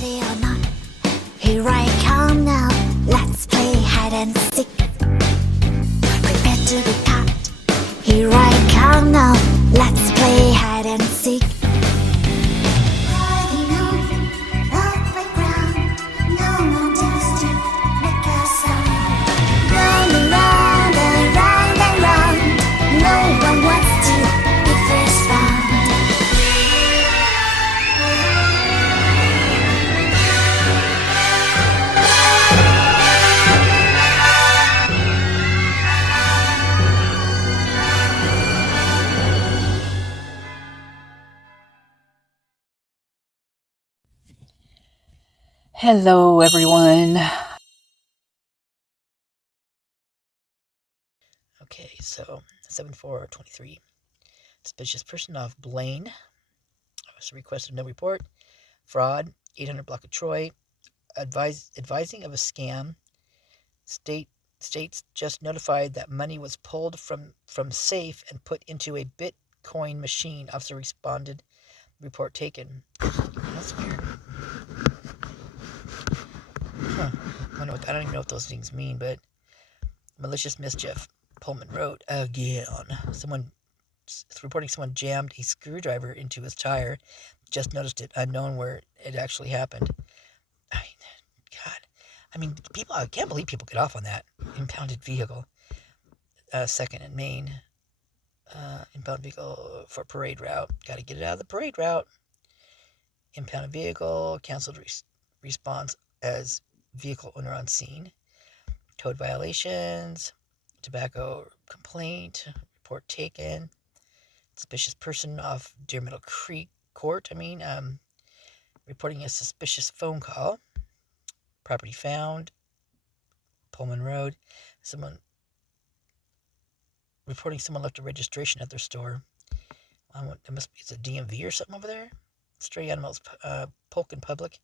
Ready or not, here I come now. Let's play hide and seek. Prepare to be caught. Here I come now. Let's play hide and seek. Riding on the playground, no more dance to make a sound. Running round and round and round. No one wants to be first found. Hello, everyone. Okay, so 7/4/23. Suspicious person off Blaine. Requested no report. Fraud. 800 block of Troy. Advising of a scam. States just notified that money was pulled from safe and put into a Bitcoin machine. Officer responded. Report taken. That's weird. I don't even know what those things mean, but malicious mischief. Pullman Road again. It's reporting someone jammed a screwdriver into his tire. Just noticed it, unknown where it actually happened. People. I can't believe people get off on that. Impounded vehicle. Second in Maine. Impounded vehicle for parade route. Got to get it out of the parade route. Impounded vehicle. Canceled response as vehicle owner on scene. Code violations. Tobacco complaint. Report taken. Suspicious person off Deer Meadow Creek Court. Reporting a suspicious phone call. Property found. Pullman Road. Reporting someone left a registration at their store. It's a DMV or something over there. Stray animals, Polk in public.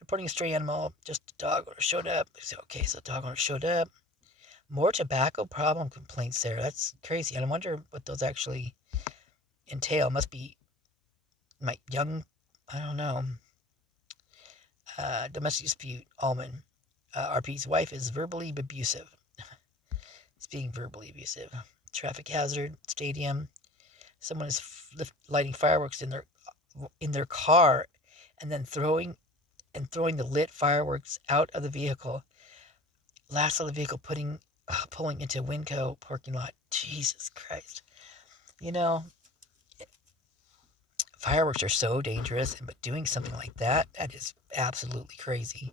Reporting a stray animal, just a dog owner showed up. So dog owner showed up. More tobacco problem complaints there. That's crazy. And I wonder what those actually entail. Must be I don't know. Domestic dispute, Allman. RP's wife is verbally abusive. It's being verbally abusive. Traffic hazard, stadium. Someone is lighting fireworks in their car and then throwing the lit fireworks out of the vehicle. Last of the vehicle pulling into Winco parking lot. Jesus Christ. Fireworks are so dangerous, but doing something like that is absolutely crazy.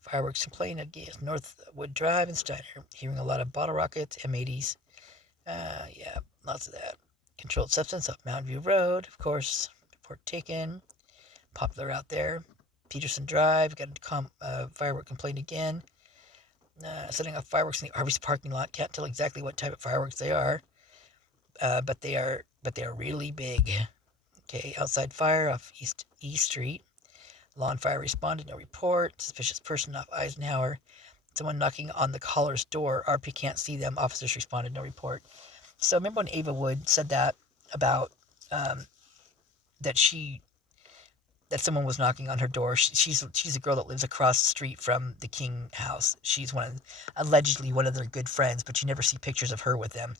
Fireworks complaint against Northwood Drive and Steiner. Hearing a lot of bottle rockets, M80s. Lots of that. Controlled substance up Mountain View Road, of course. Report taken. Popular out there. Peterson Drive, got a firework complaint again. Setting off fireworks in the Arby's parking lot. Can't tell exactly what type of fireworks they are. But they are really big. Okay, outside fire off East Street. Law and fire responded, no report. Suspicious person off Eisenhower. Someone knocking on the caller's door. RP can't see them. Officers responded, no report. So remember when Ava Wood said that about that someone was knocking on her door. She's a girl that lives across the street from the King house. She's allegedly one of their good friends, but you never see pictures of her with them.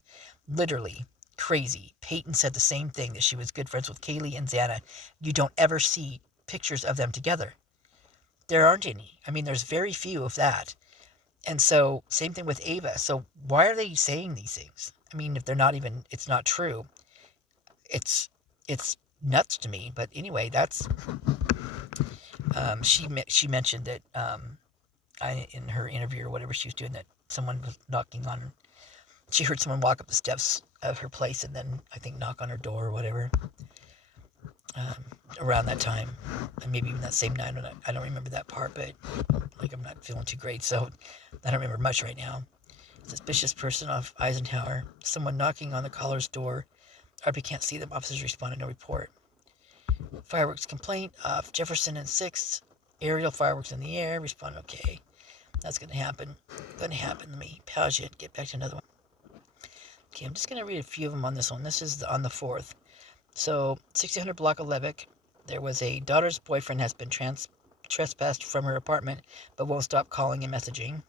Literally crazy. Peyton said the same thing, that she was good friends with Kaylee and Xana. You don't ever see pictures of them together. There aren't any. There's very few of that. And so, same thing with Ava. So why are they saying these things? If they're not even, it's not true. It's nuts to me. But anyway, that's, she mentioned that, in her interview or whatever she was doing, that someone was knocking on, she heard someone walk up the steps of her place and then, I think, knock on her door or whatever, around that time. And maybe even that same night. I don't remember that part, but, I'm not feeling too great, so I don't remember much right now. Suspicious person off Eisenhower. Someone knocking on the caller's door. RP can't see them. Officers responded, no report. Fireworks complaint off Jefferson and 6th. Aerial fireworks in the air. Respond, okay. That's going to happen. Let me pause it. Get back to another one. Okay, I'm just going to read a few of them on this one. This is on the 4th. So, 1600 block of Levick, there was a daughter's boyfriend has been trespassed from her apartment, but won't stop calling and messaging.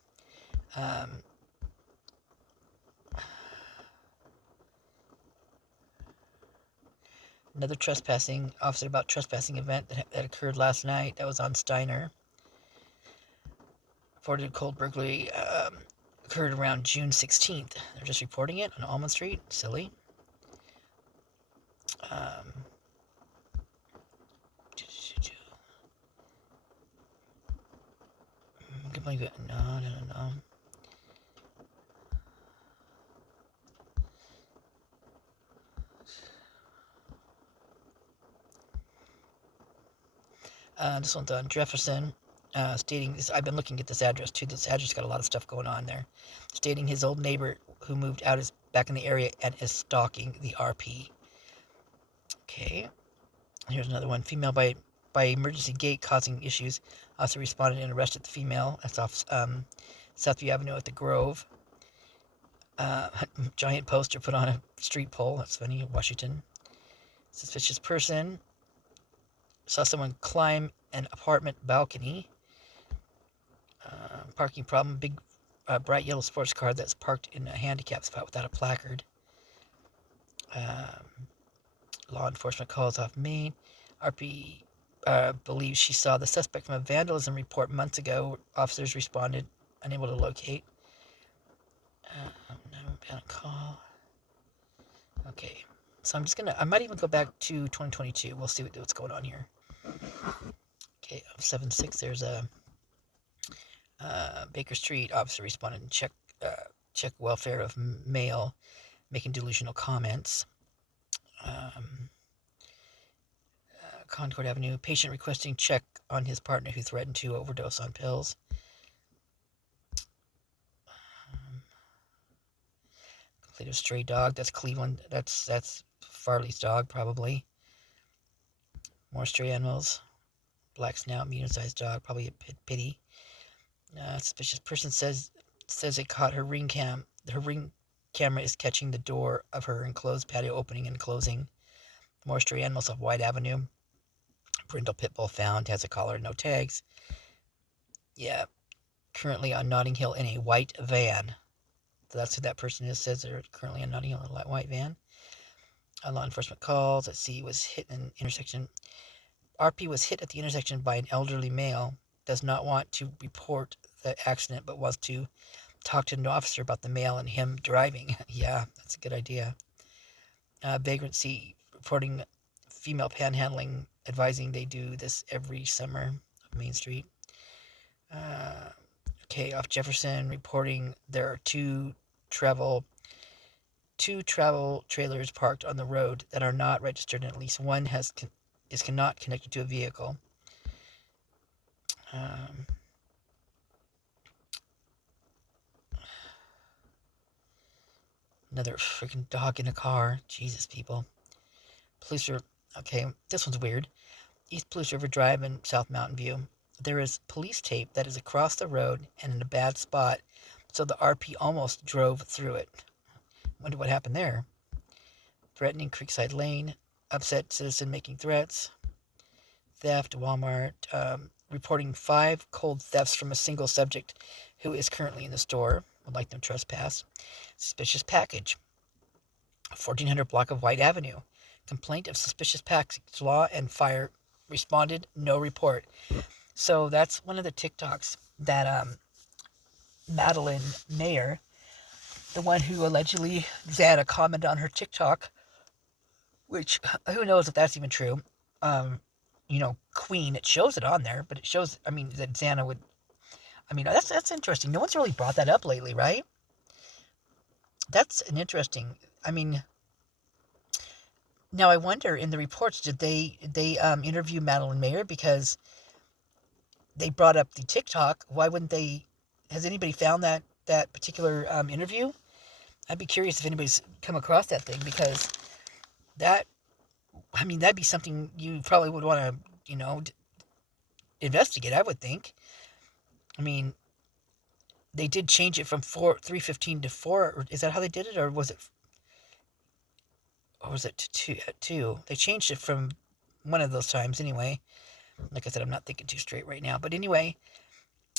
Another trespassing officer about trespassing event that occurred last night. That was on Steiner. Reported cold burglary occurred around June 16th. They're just reporting it on Almond Street. Silly. I can't believe it. No. This one's on Jefferson, stating this. I've been looking at this address too. This address got a lot of stuff going on there. Stating his old neighbor who moved out is back in the area and is stalking the RP. Okay, here's another one. Female by emergency gate causing issues. Officer responded and arrested the female. That's off Southview Avenue at the Grove. Giant poster put on a street pole. That's funny. Washington. Suspicious person. Saw someone climb an apartment balcony. Parking problem. Big bright yellow sports car that's parked in a handicap spot without a placard. Law enforcement calls off Main. RP believes she saw the suspect from a vandalism report months ago. Officers responded, unable to locate. Call. Okay, so I'm just gonna. I might even go back to 2022. We'll see what's going on here. Okay, 7-6. There's a Baker Street officer responded and check welfare of male, making delusional comments. Concord Avenue, patient requesting check on his partner who threatened to overdose on pills. Completed stray dog. That's Cleveland. That's Farley's dog, probably. More stray animals. Black snout, medium-sized dog, probably a pitty. Suspicious person says it caught her ring cam. Her ring camera is catching the door of her enclosed patio opening and closing. More stray animals off White Avenue. Brindle pit bull found, has a collar, no tags. Yeah, currently on Notting Hill in a white van. So that's who that person is. Says they're currently on Notting Hill in a white van. Law enforcement calls. Let's see, was hit in an intersection. RP was hit at the intersection by an elderly male. Does not want to report the accident, but wants to talk to an officer about the male and him driving. Yeah, that's a good idea. Vagrancy reporting female panhandling, advising they do this every summer on Main Street. Okay, off Jefferson, reporting there are two travel trailers parked on the road that are not registered, and at least one is not connected to a vehicle. Another freaking dog in a car. Jesus, people. Police are... Okay, this one's weird. East Police River Drive in South Mountain View. There is police tape that is across the road and in a bad spot, so the RP almost drove through it. Wonder what happened there. Threatening Creekside Lane. Upset citizen making threats. Theft, Walmart. Reporting 5 cold thefts from a single subject who is currently in the store. Would like them trespass. Suspicious package. 1400 block of White Avenue. Complaint of suspicious package. Law and fire responded. No report. So that's one of the TikToks that Madeline Mayer, the one who allegedly had a comment on her TikTok, which who knows if that's even true. Queen, it shows it on there, but it shows, that Xana would, that's interesting. No one's really brought that up lately, right? That's an interesting, now I wonder, in the reports, did they interview Madeline Mayer because they brought up the TikTok? Why wouldn't they, has anybody found that particular interview? I'd be curious if anybody's come across that thing, because that'd be something you probably would want to, investigate, I would think. They did change it from 3:15 to 4. Is that how they did it, or was it? or was it to 2? At 2. They changed it from one of those times anyway. Like I said, I'm not thinking too straight right now. But anyway,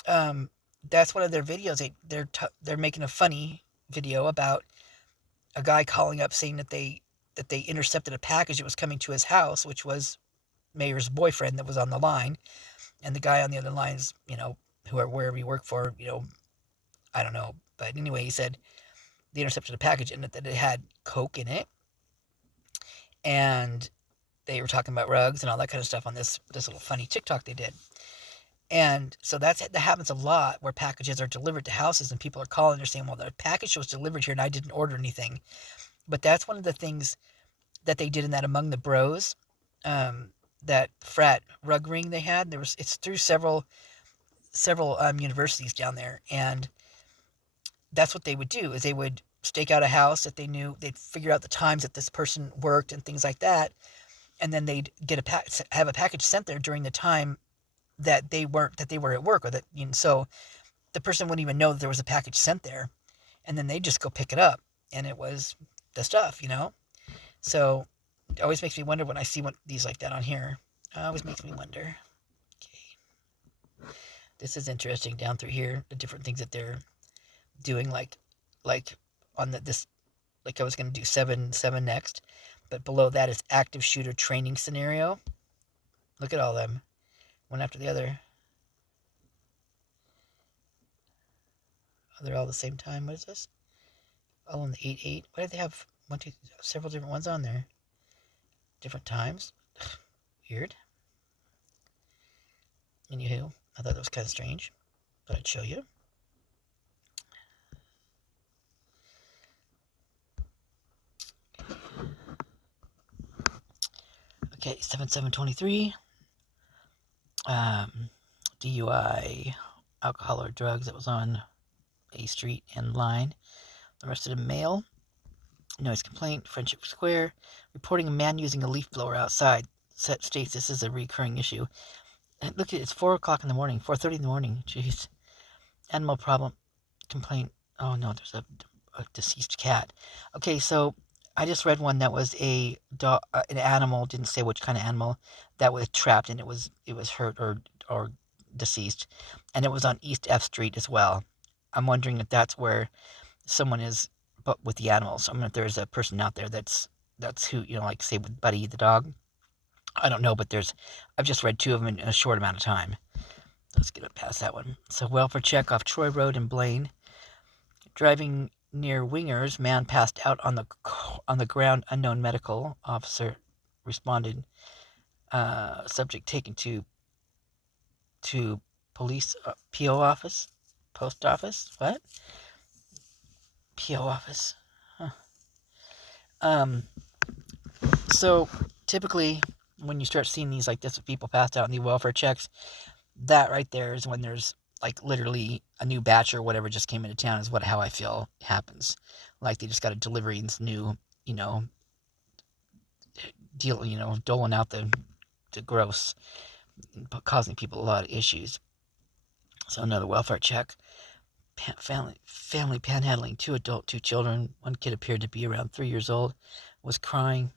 that's one of their videos. They're making a funny video about a guy calling up saying that they intercepted a package that was coming to his house, which was Mayor's boyfriend that was on the line, and the guy on the other line is, wherever you work for, I don't know, but anyway, he said they intercepted a package and that it had coke in it, and they were talking about rugs and all that kind of stuff on this little funny TikTok they did. And so that happens a lot, where packages are delivered to houses and people are calling. They're saying, well, the package was delivered here and I didn't order anything. But that's one of the things that they did in that Among the Bros, that frat rug ring they had. It's through several universities down there, and that's what they would do, is they would stake out a house that they knew. They'd figure out the times that this person worked and things like that, and then they'd have a package sent there during the time that they were at work, or that, so the person wouldn't even know that there was a package sent there, and then they'd just go pick it up, and it was the stuff, So it always makes me wonder when I see these like that on here. It always makes me wonder. Okay, this is interesting down through here, the different things that they're doing, like on this, like I was going to do 7 next, but below that is active shooter training scenario. Look at all them, one after the other. Oh, they're all the same time. What is this? All in the 8-8. Why do they have several different ones on there? Different times. Weird. Anywho, I thought that was kind of strange. Thought I'd show you. Okay, 7723. DUI, alcohol or drugs that was on A Street and Line. Arrested a male. Noise complaint, Friendship Square. Reporting a man using a leaf blower outside. States this is a recurring issue. And look, it's 4 o'clock in the morning, 4:30 in the morning. Jeez. Animal problem complaint. Oh no, there's a deceased cat. Okay, so I just read one that was a dog, an animal, didn't say which kind of animal, that was trapped and it was hurt or deceased, and it was on East F Street as well. I'm wondering if that's where someone is, but with the animals. I mean, if there's a person out there that's who, like say with Buddy the dog. I don't know, but I've just read 2 of them in a short amount of time. Let's get it past that one. So welfare check off Troy Road in Blaine. Driving near Wingers, man passed out on the ground, unknown medical officer responded. Subject taken to police PO office, post office. What? PO office. Huh. So typically when you start seeing these like this with people passed out in the welfare checks, that right there is when there's like literally a new batch or whatever just came into town, is how I feel happens. Like they just got a delivery and it's new, deal, doling out the gross, causing people a lot of issues. So another welfare check. Family panhandling, 2 adults, 2 children. One kid appeared to be around 3 years old, was crying.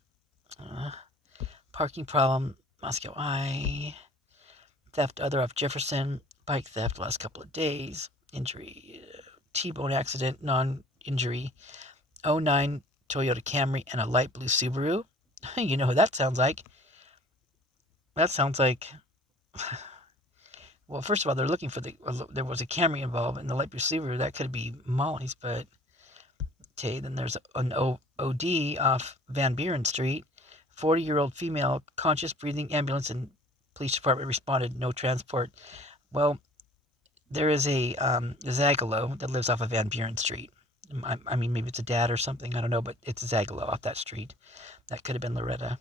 Parking problem, Moscow I. Theft, other off Jefferson. Bike theft last couple of days. Injury, T-bone accident, non-injury. 09 Toyota Camry and a light blue Subaru. You know who that sounds like? That sounds like... Well, first of all, they're looking for there was a Camry involved in the light blue Subaru. That could be Molly's, but... Okay, then there's an OD off Van Buren Street. 40-year-old female, conscious breathing, ambulance and police department responded, no transport. Well, there is a Zagalo that lives off of Van Buren Street. I mean, maybe it's a dad or something, I don't know, but it's a Zagalo off that street. That could have been Loretta.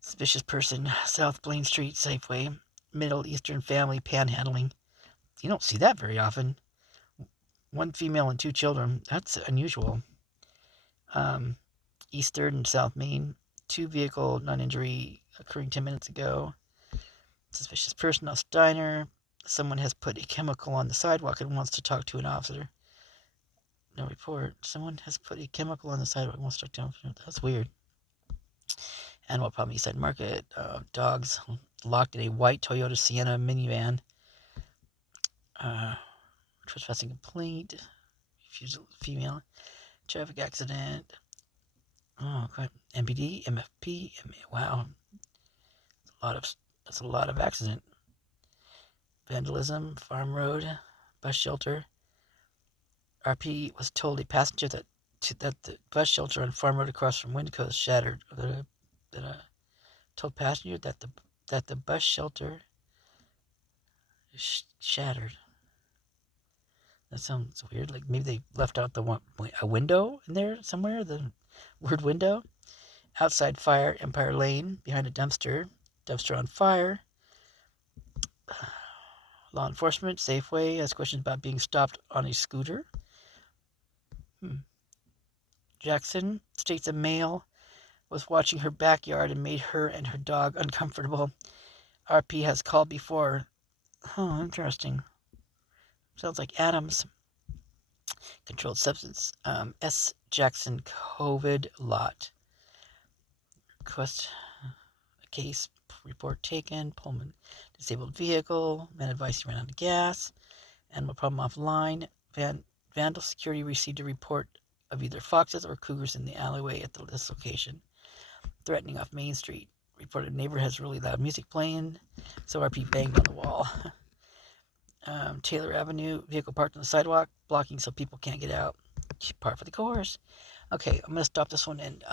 Suspicious person, South Blaine Street, Safeway. Middle Eastern family panhandling. You don't see that very often. 1 female and 2 children. That's unusual. East 3rd and South Main. 2 vehicle non-injury occurring 10 minutes ago. Suspicious person off Steiner. Someone has put a chemical on the sidewalk and wants to talk to an officer. No report. Someone has put a chemical on the sidewalk. Almost struck down. That's weird. Animal problem, East Side Market. Dogs locked in a white Toyota Sienna minivan. Trespassing complaint. Female. Traffic accident. Oh, God. MPD, MFP. Wow. That's a lot of accident. Vandalism. Farm road. Bus shelter. RP was told a passenger that the bus shelter on Farm Road across from Windcoast shattered. Told passenger that the bus shelter shattered. That sounds weird. Like maybe they left out a window in there somewhere. The word window. Outside fire, Empire Lane, behind a dumpster. Dumpster on fire. Law enforcement, Safeway has questions about being stopped on a scooter. Jackson states a male was watching her backyard and made her and her dog uncomfortable. RP has called before. Oh, interesting. Sounds like Adams. Controlled substance. S. Jackson COVID lot. Request a case report taken. Pullman disabled vehicle. Man advised he ran out of gas. Animal problem offline. Vandal security received a report of either foxes or cougars in the alleyway at this location. Threatening off Main Street. Reported neighbor has really loud music playing. So RP banged on the wall. Taylor Avenue, vehicle parked on the sidewalk, blocking so people can't get out. Par for the course. Okay, I'm going to stop this one and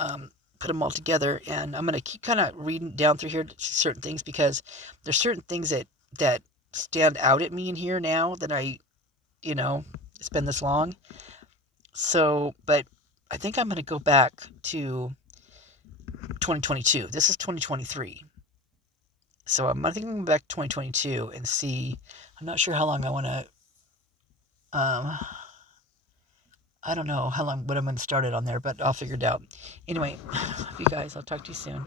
put them all together. And I'm going to keep kind of reading down through here certain things because there's certain things that stand out at me in here now that it's been this long. So, but I think I'm going to go back to 2022. This is 2023. So I think I'm going back to 2022 and see. I'm not sure how long I want to. I don't know how long what I'm going to start it on there, but I'll figure it out. Anyway, you guys, I'll talk to you soon.